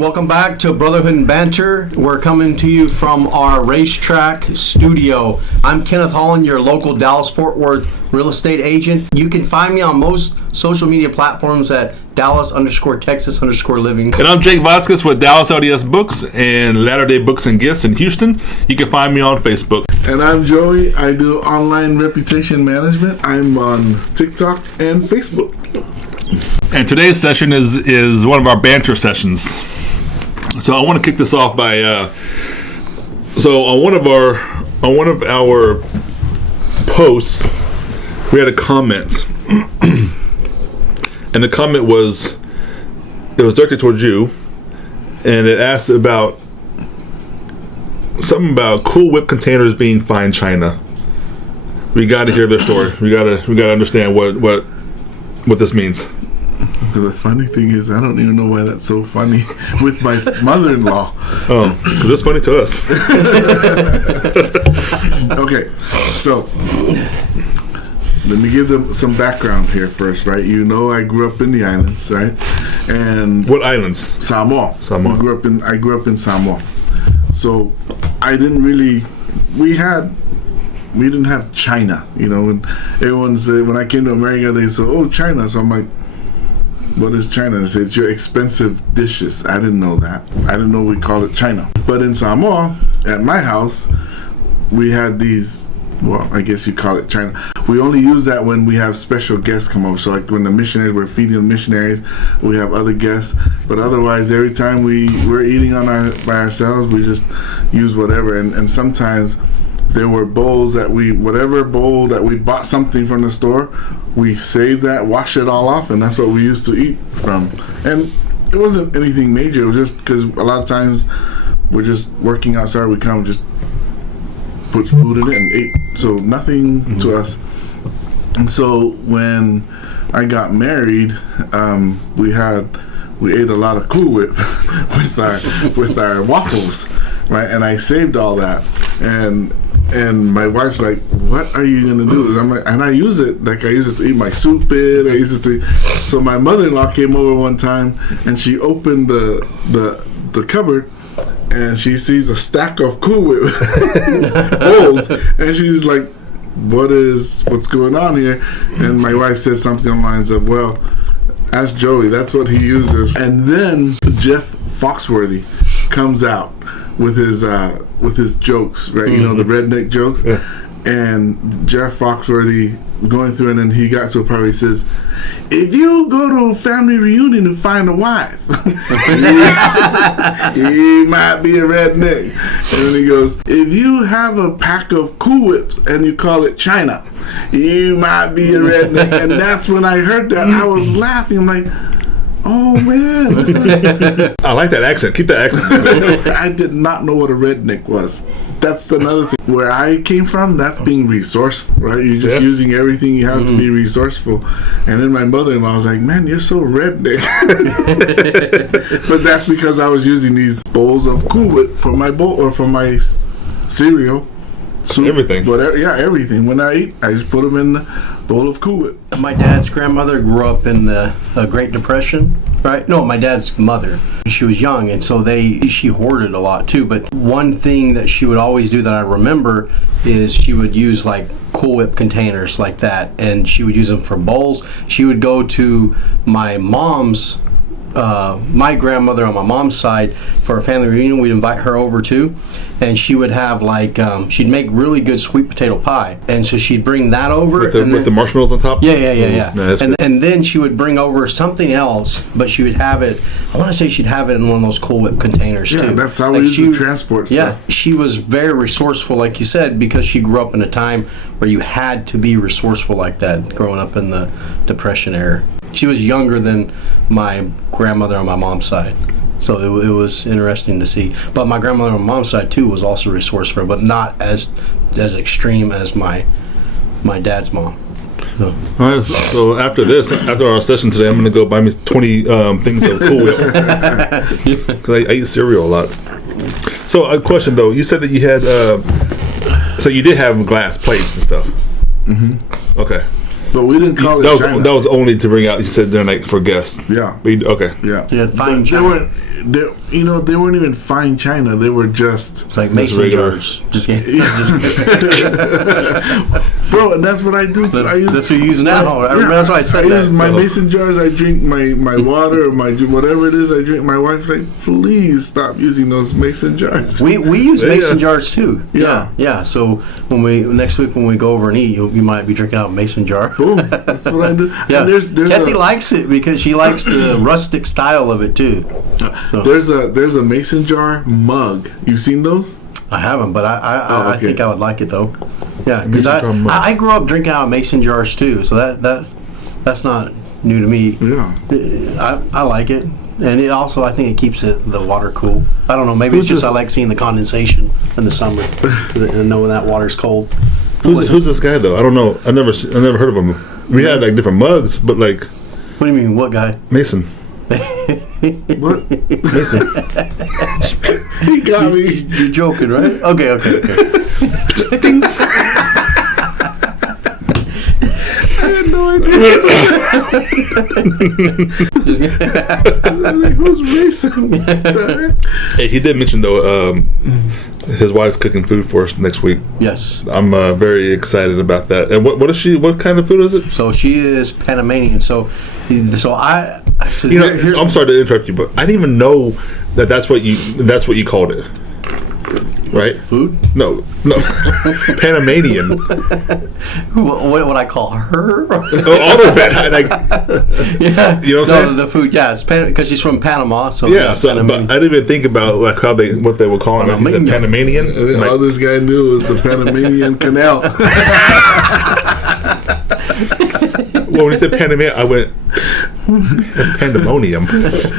welcome back to Brotherhood and Banter. We're coming to you from our racetrack studio. I'm Kenneth Holland, your local Dallas-Fort Worth real estate agent. You can find me on most social media platforms at Dallas_Texas_living. And I'm Jake Vasquez with Dallas LDS Books and Latter-day Books and Gifts in Houston. You can find me on Facebook. And I'm Joey. I do online reputation management. I'm on TikTok and Facebook. And today's session is one of our banter sessions. So I want to kick this off by so on one of our posts we had a comment, and the comment was directed towards you, and it asked about something about Cool Whip containers being fine china. We got to hear their story. We got to understand what this means. The funny thing is, I don't even know why that's so funny with my mother-in-law. Oh, because it's funny to us. Okay, so let me give them some background here first, right? You know, I grew up in the islands, right? And what islands? Samoa. Samoa. I grew up in Samoa. So I didn't really. We didn't have China, you know. And everyone said, when I came to America, they said, "Oh, China." So I'm like, what is China? They say it's your expensive dishes. I didn't know that. I didn't know we called it China. But in Samoa, at my house, we had these, well, I guess you call it China. We only use that when we have special guests come over. So like when the missionaries, we're feeding the missionaries, we have other guests. But otherwise, every time we're eating by ourselves, we just use whatever. And sometimes there were bowls whatever bowl that we bought something from the store, we saved that, wash it all off, and that's what we used to eat from. And it wasn't anything major. It was just because a lot of times we're just working outside, we come just put food in it and ate. So nothing to us. And so when I got married, we ate a lot of Cool Whip with our waffles, right? And I saved all that, and my wife's like, "What are you gonna do?" I'm like, and I use it to eat my soup in. I use it to. So my mother-in-law came over one time, and she opened the cupboard, and she sees a stack of Cool Whip bowls, and she's like, "What's going on here?" And my wife said something along the lines of, "Well, ask Joey. That's what he uses." And then Jeff Foxworthy comes out with his jokes, right? You know, the redneck jokes. Yeah. And Jeff Foxworthy going through, and then he got to a part where he says, "If you go to a family reunion and find a wife, you might be a redneck." And then he goes, "If you have a pack of Cool Whips and you call it China, you might be a redneck." And that's when I heard that, I was laughing. I'm like, oh man, I like that accent. Keep that accent. I did not know what a redneck was. That's another thing. Where I came from, that's being resourceful, right? You're just using everything you have to be resourceful. And then my mother-in-law was like, "Man, you're so redneck." But that's because I was using these bowls of Cool Whip for my bowl or for my cereal. Soup, everything. Whatever, yeah, everything. When I eat, I just put them in the bowl of Cool Whip. My dad's grandmother grew up in the Great Depression, right? No, my dad's mother. She was young, and so she hoarded a lot too. But one thing that she would always do that I remember is she would use like Cool Whip containers like that, and she would use them for bowls. She would go to my mom's, my grandmother on my mom's side for a family reunion. We'd invite her over too, and she would have like she'd make really good sweet potato pie, and so she'd bring that over with the marshmallows on top. Yeah. No, and then she would bring over something else, but she would have it. I want to say she'd have it in one of those Cool Whip containers too. Yeah, that's how we use to transport stuff. Yeah, she was very resourceful, like you said, because she grew up in a time where you had to be resourceful like that. Growing up in the Depression era, she was younger than my grandmother on my mom's side. So it was interesting to see. But my grandmother on my mom's side too was also resourceful, but not as extreme as my dad's mom. So. All right. So after our session today, I'm going to go buy me 20 things of Cool Whip because I eat cereal a lot. So a question though, you said that you had so you did have glass plates and stuff. Mm-hmm. Okay. But we didn't call it China. That was only to bring out. You said they're like for guests. Yeah. Okay. Yeah. You had fine China. you know, they weren't even fine china. They were just It's like mason regular. jars. Just kidding. bro, and that's what I do too. That's what you use now. That's why I said that. use my mason jars. I drink my water or my whatever it is. I drink. My wife's like, please stop using those mason jars. We use mason jars too. Yeah. Yeah. So when next week when we go over and eat, you might be drinking out of a mason jar. Boom. That's what I do. Yeah. And there's Kathy likes it because she likes the rustic style of it too. So. there's a mason jar mug. You've seen those? I haven't, but I okay. think I would like it though. Yeah, because Mason jar mug. I grew up drinking out of mason jars too, so that's not new to me. Yeah. I like it, and it also I think it keeps the water cool. I don't know, maybe it's just I like seeing the condensation in the summer and knowing that water's cold. Who's this guy though? I don't know. I never heard of him. We had like different mugs, but like What do you mean? What guy? Mason. What? Mason. He got me. You're joking, right? Okay. I had no idea. I'm like, who's Mason? What the heck? Hey, he did mention though his wife cooking food for us next week. Yes. I'm very excited about that. And what is she? What kind of food is it? So she is Panamanian. So You know, I'm sorry to interrupt you, but I didn't even know that's what you called it. Right? Food? No. Panamanian. What would I call her? All of that. Like, Yeah. You know what I'm saying? The food, yeah. It's because she's from Panama. So yeah, so but Panamanian. I didn't even think about like what they were calling it. Panamanian. Panamanian. And all Like, this guy knew was the Panamanian Canal. well, when he said Panamanian, I went, that's pandemonium.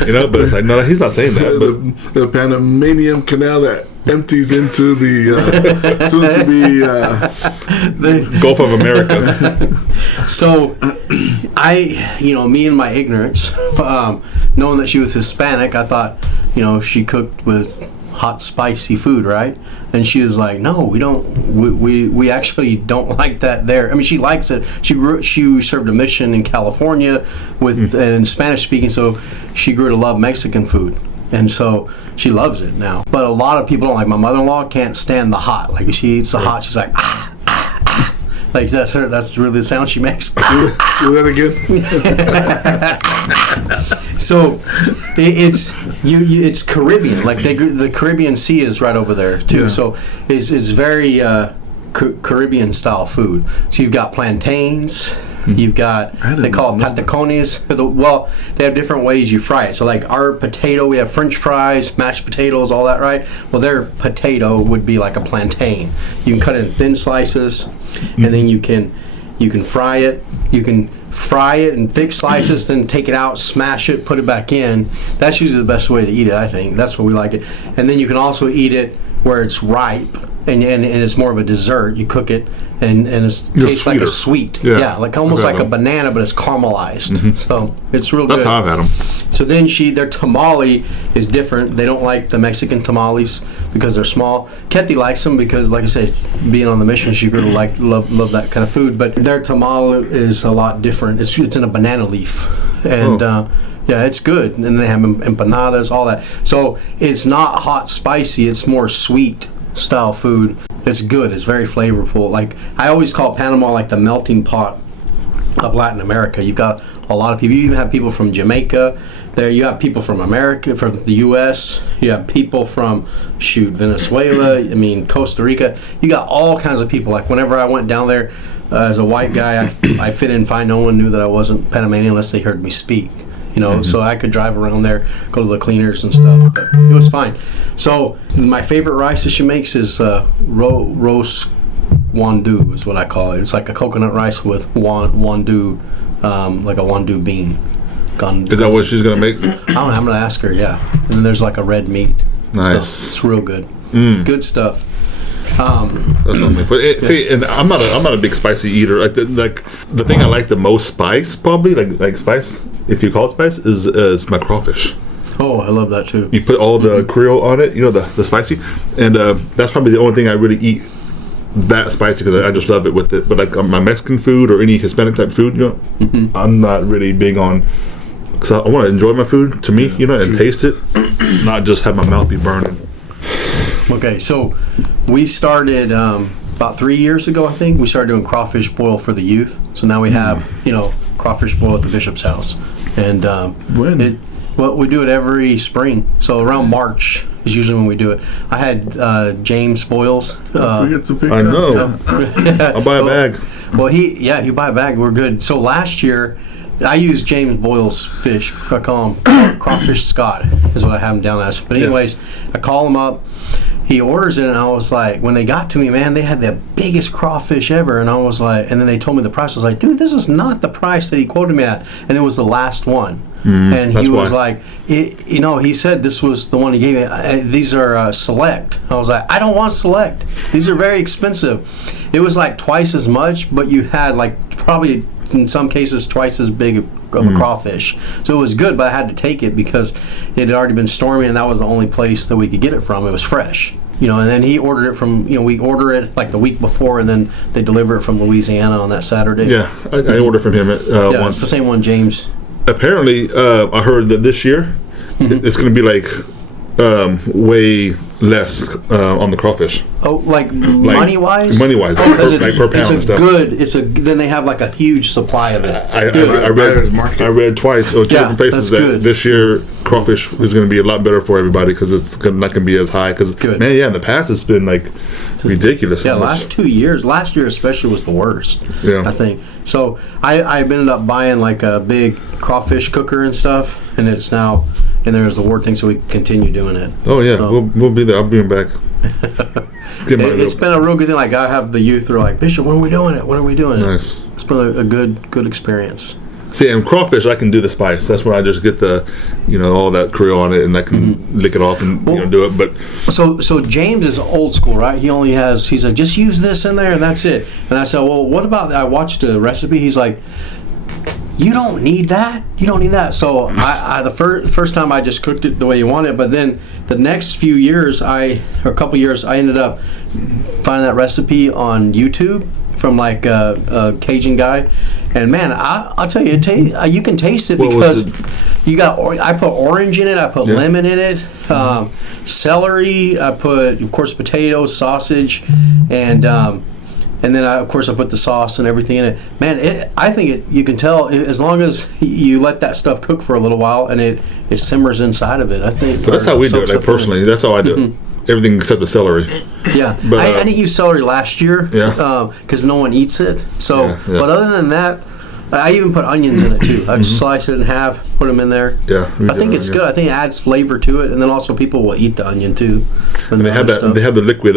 You know, but it's like, no, he's not saying that. But the Panamanian Canal that empties into the soon to be Gulf of America. So, me and my ignorance, knowing that she was Hispanic, I thought, she cooked with hot, spicy food, right? And she was like, "No, we don't. We actually don't like that there. I mean, she likes it. She served a mission in California and Spanish speaking, so she grew to love Mexican food." And so she loves it now. But a lot of people don't like. My mother-in-law can't stand the hot. Like if she eats the hot, she's like, ah, ah, ah. Like that's her. That's really the sound she makes. do that again. So it's Caribbean. Like the Caribbean Sea is right over there too. Yeah. So it's very Caribbean style food. So you've got plantains. You've got, they call it patacones. Well, they have different ways you fry it. So like our potato, we have French fries, mashed potatoes, all that, right? Well, their potato would be like a plantain. You can cut it in thin slices, and then you can fry it. You can fry it in thick slices, then take it out, smash it, put it back in. That's usually the best way to eat it, I think. That's what we like it. And then you can also eat it where it's ripe, and it's more of a dessert. You cook it, and it tastes like a sweet. Yeah, like almost like a banana, but it's caramelized. So it's real good. That's how I've had them. So then their tamale is different. They don't like the Mexican tamales because they're small. Kethy likes them because, like I said, being on the mission, she really love that kind of food. But their tamale is a lot different. It's in a banana leaf, and yeah, it's good. And they have empanadas, all that. So it's not hot, spicy. It's more sweet style food. It's good. It's very flavorful. Like I always call Panama like the melting pot of Latin America. You've got a lot of people. You even have people from Jamaica there. You have people from America, from the U.S. You have people from Venezuela. I mean, Costa Rica. You got all kinds of people. Like whenever I went down there as a white guy, I fit in fine. No one knew that I wasn't Panamanian unless they heard me speak. So I could drive around there, go to the cleaners and stuff. But it was fine. So my favorite rice that she makes is roast wandu is what I call it. It's like a coconut rice with wandu, like a wandu bean. Is that what she's gonna make? I don't know. I'm gonna ask her. Yeah. And then there's like a red meat. Nice. So it's real good. It's good stuff. That's what I mean. See, and I'm not a big spicy eater. Like the thing I like the most spice, probably like spice, if you call it spice, is my crawfish. Oh, I love that too. You put all the Creole on it, the spicy, and that's probably the only thing I really eat that spicy because I just love it with it. But like my Mexican food or any Hispanic type food, I'm not really big on because I want to enjoy my food. To me, and taste it, not just have my mouth be burning. Okay, so we started about 3 years ago, I think. We started doing crawfish boil for the youth. So now we have, crawfish boil at the bishop's house. And When? we do it every spring. So around March is usually when we do it. I had James Boyles. Don't forget to pick I us. know. I'll buy a bag. Well, you buy a bag. We're good. So last year, I used James Boyle's fish. I call him Crawfish Scott is what I have him down as. But anyways, I call him up. He orders it, and I was like, when they got to me, man, they had the biggest crawfish ever. And I was like, and then they told me the price. I was like, dude, this is not the price that he quoted me at. And it was the last one. And he was like, he said this was the one he gave me. These are select. I was like, I don't want select. These are very expensive. It was like twice as much, but you had like probably in some cases twice as big of a crawfish. So it was good, but I had to take it because it had already been stormy, and that was the only place that we could get it from. It was fresh. And then he ordered it from, we order it like the week before, and then they deliver it from Louisiana on that Saturday. Yeah, I ordered from him once. It's the same one, James. Apparently, I heard that this year it's going to be like way less on the crawfish. Oh, like money wise? Money wise, like per pound and stuff. Then they have like a huge supply of it. I read twice or two different places that this year crawfish is going to be a lot better for everybody because it's not going to be as high. Because in the past it's been like ridiculous. Yeah, last 2 years, last year especially was the worst. Yeah, I think so. I ended up buying like a big crawfish cooker and stuff, and it's now. And there's the ward thing, so we can continue doing it. Oh yeah, so, we'll be there. I'll bring back. It's been a real good thing. Like I have the youth who are like, Bishop, when are we doing it? When are we doing it? Nice. It's been a good experience. See, and crawfish, I can do the spice. That's when I just get the, all that Creole on it, and I can lick it off and do it. But so James is old school, right? He said, just use this in there and that's it. And I said, well, what about? I watched a recipe. He's like, you don't need that. You don't need that. So I the first time I just cooked it the way you want it, but then the next few years, a couple years, I ended up finding that recipe on YouTube from like a Cajun guy, and man, I'll tell you, you can taste it because you got. I put orange in it. I put lemon in it, celery. I put, of course, potatoes, sausage, and then I put the sauce and everything in it. Man, I think you can tell as long as you let that stuff cook for a little while and it simmers inside of it. I think. But that's how we do it. Like personally, that's how I do it. Everything except the celery. Yeah, but I didn't use celery last year. Yeah. Because no one eats it. So, but other than that, I even put onions in it too. I'd slice it in half, put them in there. Yeah. I think it's good. I think it adds flavor to it, and then also people will eat the onion too. And they have that. They have the liquid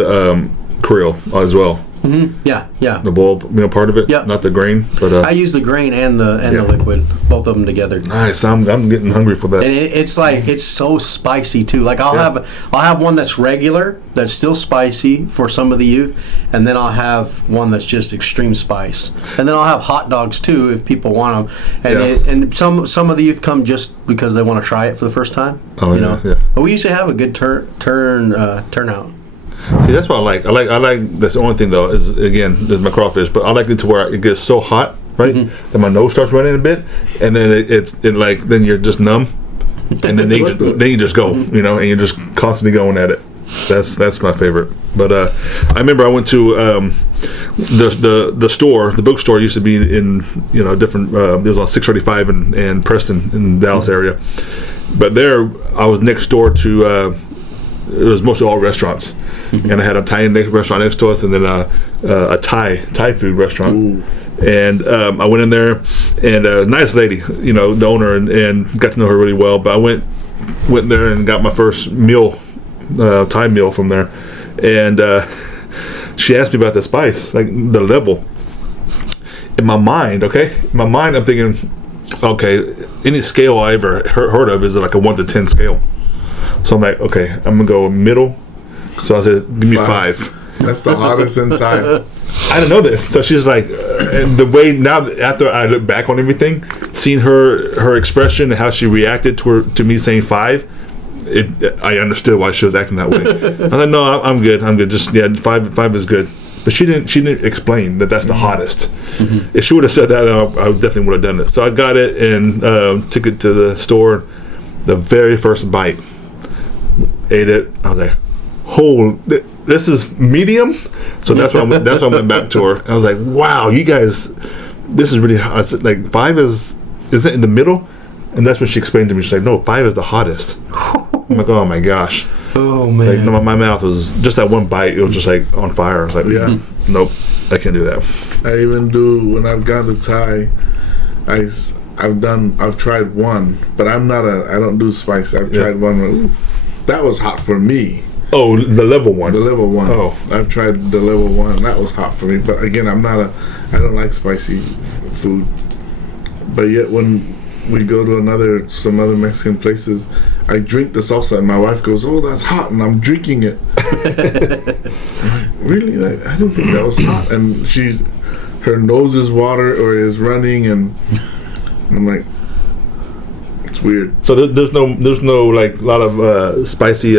Creole as well. Mm-hmm. Yeah. The boiled, part of it. Yeah. Not the grain, but I use the grain and the liquid, both of them together. Nice. I'm getting hungry for that. And it's so spicy too. Like I'll have one that's regular, that's still spicy for some of the youth, and then I'll have one that's just extreme spice. And then I'll have hot dogs too if people want them. And some of the youth come just because they want to try it for the first time. Oh yeah. But we usually have a good turnout. See, that's what I like. I like. That's the only thing though. Is my crawfish, but I like it to where it gets so hot, right? That my nose starts running a bit, and then then you're just numb, and then you just go, and you're just constantly going at it. That's my favorite. But I remember I went to the store. The bookstore used to be in different. It was on 635 and Preston in the Dallas area. But there, I was next door to. It was mostly all restaurants, and I had a Thai restaurant next to us, and then a Thai food restaurant. Ooh. And I went in there, and a nice lady, the owner, and got to know her really well. But I went there and got my first meal, Thai meal from there, and she asked me about the spice, like the level. In my mind, I'm thinking, okay, any scale I ever heard of is like a 1 to 10 scale. So I'm like, okay, I'm gonna go middle. So I said, give me 5. That's the hottest in time. I didn't know this. So she's like, and the way now after I look back on everything, seeing her expression and how she reacted to me saying 5, I understood why she was acting that way. I was like, no, I'm good. Just 5 is good. But she didn't explain that that's the hottest. If she would have said that, I definitely would have done it. So I got it and took it to the store. The very first bite, ate it. I was like, this is medium. So that's why I went back to her. I was like, wow, you guys, this is really hot. I said, like 5 is it in the middle? And that's when she explained to me. She's like, no, 5 is the hottest. I'm like, oh my gosh. Oh man. Like, no, my mouth was just that one bite. It was just like on fire. I was like, nope, I can't do that. I even do when I've gone to Thai. I've tried one, but I don't do spice. I've tried one. That was hot for me. Oh, the level one. The level one. Oh, I've tried the level one. That was hot for me. But again, I don't like spicy food. But yet when we go to some other Mexican places, I drink the salsa and my wife goes, "Oh, that's hot," and I'm drinking it. Really? I didn't think that was hot. And her nose is water or is running, and I'm like, it's weird. so there's no like a lot of spicy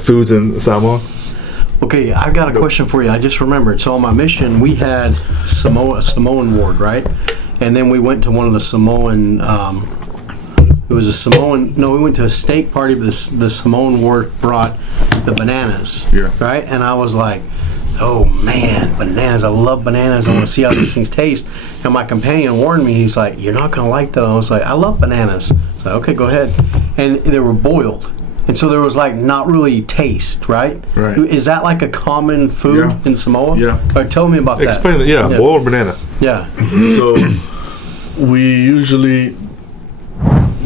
foods in Samoa. Okay, I've got a question for you. I just remembered. So on my mission, we had a Samoan ward, right? And then we went to one of the Samoan. It was a Samoan. No, we went to a steak party. But the Samoan ward brought the bananas. Yeah. Right. And I was like, oh man, bananas! I love bananas. I want to see how these things taste. And my companion warned me. He's like, you're not gonna like that. I was like, I love bananas. So okay, go ahead. And they were boiled. And so there was like not really taste, right? Right. Is that like a common food in Samoa? Yeah. All right, tell me about that. Explain it. Yeah, boiled banana. Yeah. So we usually,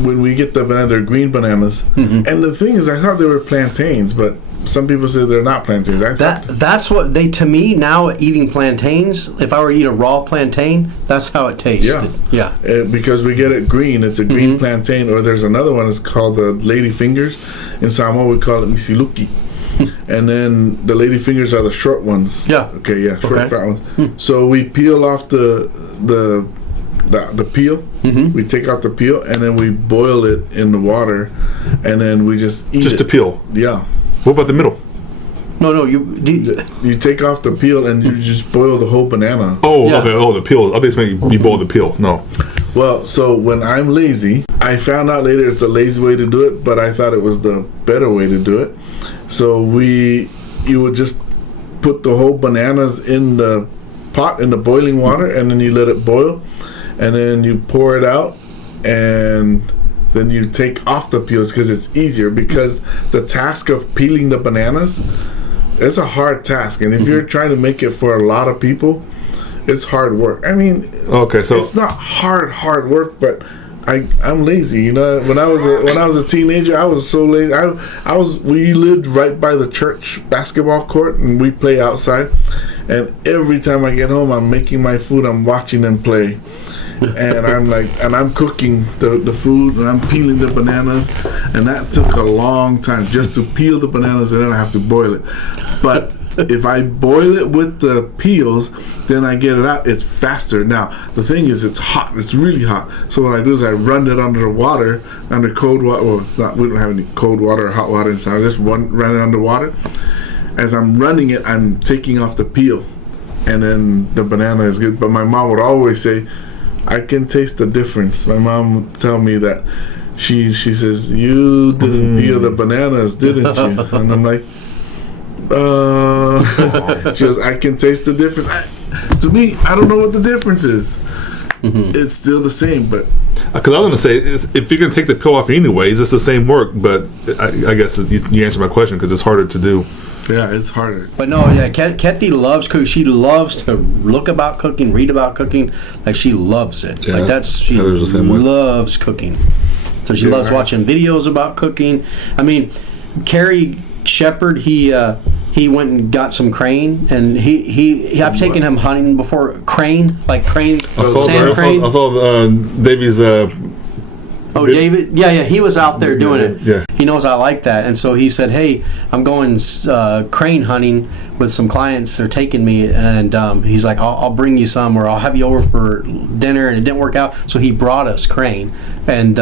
when we get the banana, they're green bananas. And the thing is, I thought they were plantains, but some people say they're not plantains. That's what to me now, eating plantains, if I were to eat a raw plantain, that's how it tasted. Yeah. Because we get it green. It's a green plantain. Or there's another one, it's called the lady fingers. In Samoa, we call it misiluki. And then the lady fingers are the short ones. Yeah. Okay, yeah, short fat ones. So we peel off the peel. We take out the peel and then we boil it in the water, and then we just eat it. Just the peel. Yeah. What about the middle? No, You take off the peel and you just boil the whole banana. Oh, yeah. Okay. Oh, the peel. I think you boil the peel. No. Well, so when I'm lazy, I found out later it's the lazy way to do it, but I thought it was the better way to do it. So you would just put the whole bananas in the pot in the boiling water, and then you let it boil, and then you pour it out, and then you take off the peels because it's easier. Because the task of peeling the bananas, it's a hard task, and if you're trying to make it for a lot of people, it's hard work. I mean, okay, so it's not hard work, but I'm lazy. You know, when I was a teenager, I was so lazy. We lived right by the church basketball court, and we play outside. And every time I get home, I'm making my food. I'm watching them play. And I'm cooking the food, and I'm peeling the bananas, and that took a long time just to peel the bananas, and then I have to boil it. But if I boil it with the peels, then I get it out. It's faster. Now the thing is, it's hot. It's really hot. So what I do is I run it under water, under cold water. Well, it's not. We don't have any cold water or hot water inside. I just run it under water. As I'm running it, I'm taking off the peel, and then the banana is good. But my mom would always say, I can taste the difference. My mom would tell me that she says, you didn't peel the bananas, didn't you? And I'm like, she goes, I can taste the difference. To me, I don't know what the difference is. It's still the same, but because I was going to say, if you're going to take the peel off anyways, it's the same work. But I guess you answered my question because it's harder to do. Yeah, it's harder. But no, yeah, Kathy loves cooking. She loves to look about cooking, read about cooking. Like, she loves it. Yeah, like, she loves cooking. So she loves watching videos about cooking. I mean, Carrie Shepherd, he went and got some crane, and I've taken him hunting before. Crane. Sand crane. I saw Davey's. David? Yeah, he was out there doing it. Yeah. He knows I like that. And so he said, hey, I'm going crane hunting with some clients. They're taking me. And he's like, I'll bring you some, or I'll have you over for dinner. And it didn't work out. So he brought us crane. And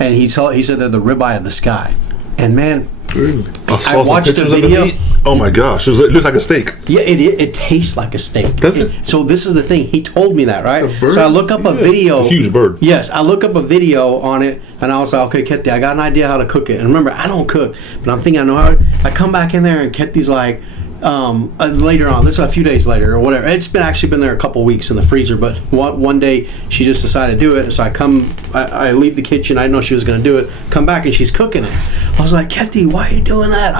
he said they're the ribeye of the sky. And man, I watched the video. Oh my gosh, it looks like a steak. Yeah, it tastes like a steak. Does it? So this is the thing. He told me that, right? It's a bird? So I look up a video. It's a huge bird. Yes, I look up a video on it, and I was like, okay, Ketty, I got an idea how to cook it. And remember, I don't cook, but I'm thinking I know how. I come back in there, and Ketty's like, later on, this is a few days later or whatever. It's actually been there a couple weeks in the freezer, but one day she just decided to do it. So I leave the kitchen. I didn't know she was going to do it. Come back and she's cooking it. I was like, Ketty, why are you doing that?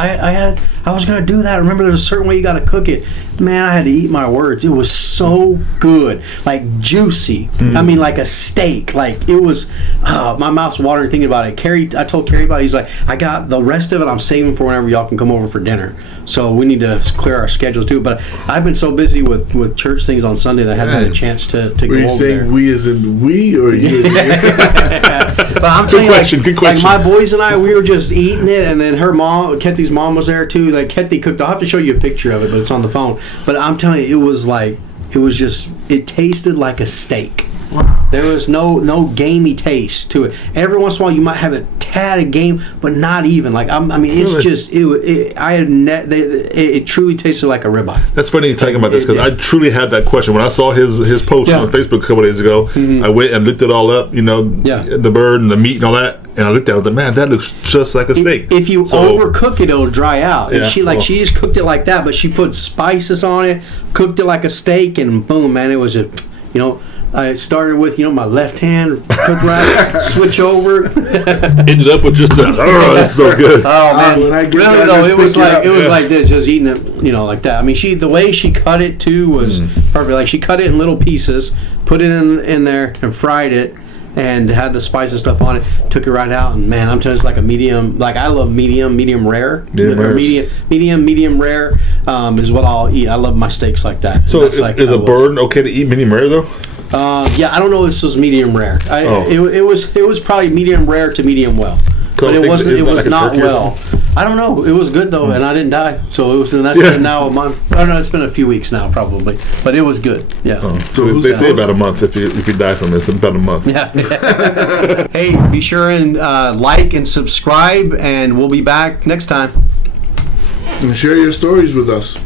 I was going to do that. Remember, there's a certain way you got to cook it. Man, I had to eat my words. It was so good, like juicy. I mean, like a steak. Like it was. My mouth's watering thinking about it. I told Carrie about it. He's like, I got the rest of it. I'm saving for whenever y'all can come over for dinner. So we need to clear our schedules too. But I've been so busy with church things on Sunday that I haven't had a chance to go over there. Were you saying we as in we or you? But I'm telling you, good question. Like my boys and I, we were just eating it, and then her mom, Ketty's mom, was there too. Like Ketty cooked. I'll have to show you a picture of it, but it's on the phone. But I'm telling you, it tasted like a steak. Wow. There was no gamey taste to it. Every once in a while, you might have a tad of game, but not even. Like it's just it truly tasted like a ribeye. That's funny you talking about this because I truly had that question when I saw his post on Facebook a couple days ago. I went and looked it all up, the bird and the meat and all that, and I looked at it. I was like, man, that looks just like a steak. If you overcook it, it'll dry out. And she just cooked it like that, but she put spices on it, cooked it like a steak, and boom, man, it was I started with, my left hand, cook right, switch over. Ended up with just that's so good. Oh, man. Really, though, it was like this, just eating it, like that. I mean, the way she cut it, too, was perfect. Like, she cut it in little pieces, put it in there, and fried it, and had the spice and stuff on it, took it right out, and, man, I'm telling you, it's like a medium, like, I love medium rare. Medium rare is what I'll eat. I love my steaks like that. So is a bird okay to eat medium rare, though? I don't know if this was medium rare. It was probably medium rare to medium well, but it wasn't. It was not well. I don't know. It was good though, and I didn't die. So it was. And that's been now a month. I don't know. It's been a few weeks now, probably, but it was good. Yeah. So they say about a month if you die from this. About a month. Yeah. Hey, be sure and like and subscribe, and we'll be back next time. And share your stories with us.